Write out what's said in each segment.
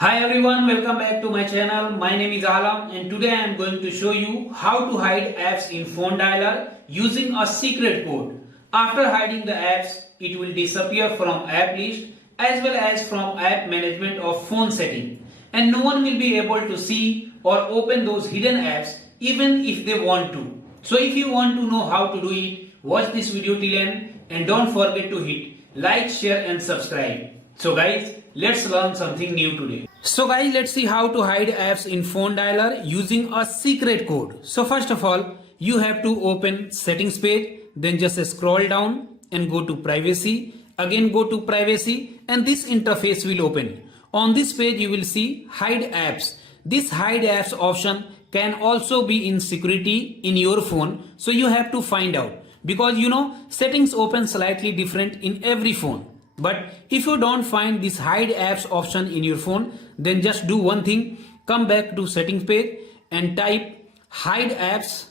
Hi everyone, welcome back to my channel. My name is Alam and today I am going to show you how to hide apps in phone dialer using a secret code. After hiding the apps, it will disappear from app list as well as from app management of phone setting, and no one will be able to see or open those hidden apps even if they want to. So if you want to know how to do it, watch this video till end and don't forget to hit like, share and subscribe. So guys, let's learn something new today. So guys, let's see how to hide apps in phone dialer using a secret code. So first of all, you have to open settings page, then just scroll down and go to privacy. Again go to privacy and this interface will open. On this page you will see hide apps. This hide apps option can also be in security in your phone. So you have to find out, because settings open slightly different in every phone. But if you don't find this hide apps option in your phone, then just do one thing. Come back to settings page and type hide apps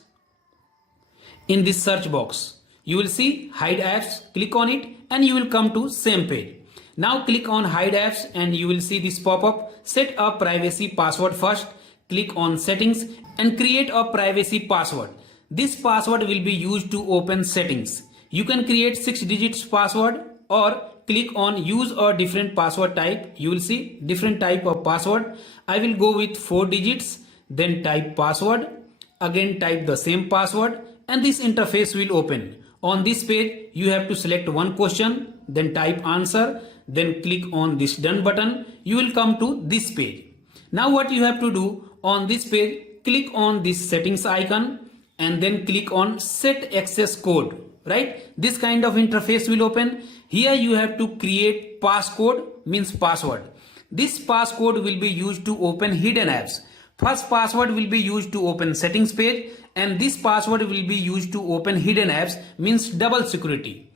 in this search box. You will see hide apps, click on it and you will come to same page. Now click on hide apps and you will see this pop up. Set a privacy password first. Click on settings and create a privacy password. This password will be used to open settings. You can create 6 digits password or click on use a different password type. You will see different type of password. I will go with 4 digits, then type password, again type the same password and this interface will open. On this page you have to select one question, then type answer, then click on this done button. You will come to this page. Now what you have to do, on this page click on this settings icon and then click on set access code. Right, this kind of interface will open. Here you have to create passcode, means password. This passcode will be used to open hidden apps. First password will be used to open settings page and this password will be used to open hidden apps, means double security.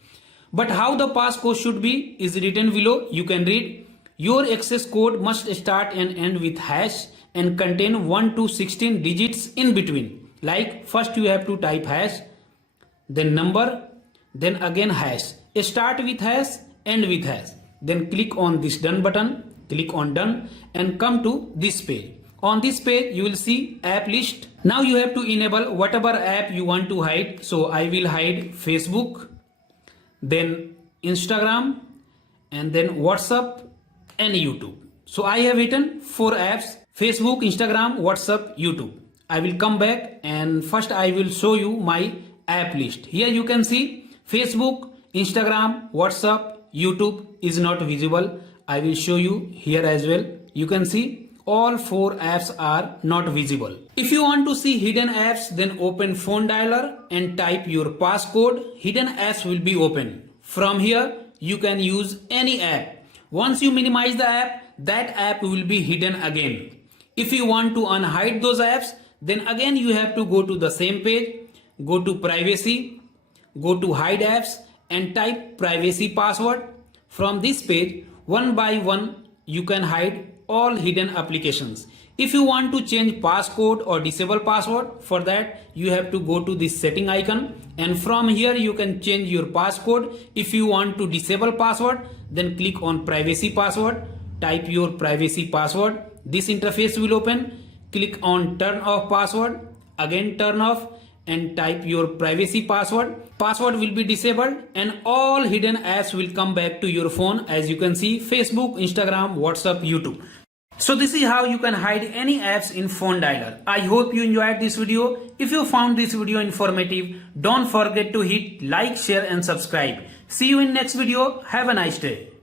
But how the passcode should be is written below. You can read. Your access code must start and end with hash and contain 1 to 16 digits in between. Like first you have to type hash, then number, then again hash. Start with hash, end with hash. Then click on this done button, click on done and come to this page. On this page you will see app list. Now you have to enable whatever app you want to hide. So I will hide Facebook, then Instagram and then WhatsApp and YouTube. So I have written 4 apps: Facebook, Instagram, WhatsApp, YouTube. I will come back and first I will show you my app list. Here you can see Facebook, Instagram, WhatsApp, YouTube is not visible. I will show you here as well. You can see all 4 apps are not visible. If you want to see hidden apps, then open phone dialer and type your passcode. Hidden apps will be open. From here you can use any app. Once you minimize the app, that app will be hidden again. If you want to unhide those apps, then again you have to go to the same page, go to privacy, go to hide apps and type privacy password. From this page, one by one you can hide all hidden applications. If you want to change passcode or disable password, for that you have to go to this setting icon and from here you can change your passcode. If you want to disable password, then click on privacy password, type your privacy password. This interface will open. Click on turn off password, again turn off and type your privacy password. Password will be disabled and all hidden apps will come back to your phone. As you can see, Facebook, Instagram, WhatsApp, YouTube. So this is how you can hide any apps in phone dialer. I hope you enjoyed this video. If you found this video informative, don't forget to hit like, share and subscribe. See you in next video. Have a nice day.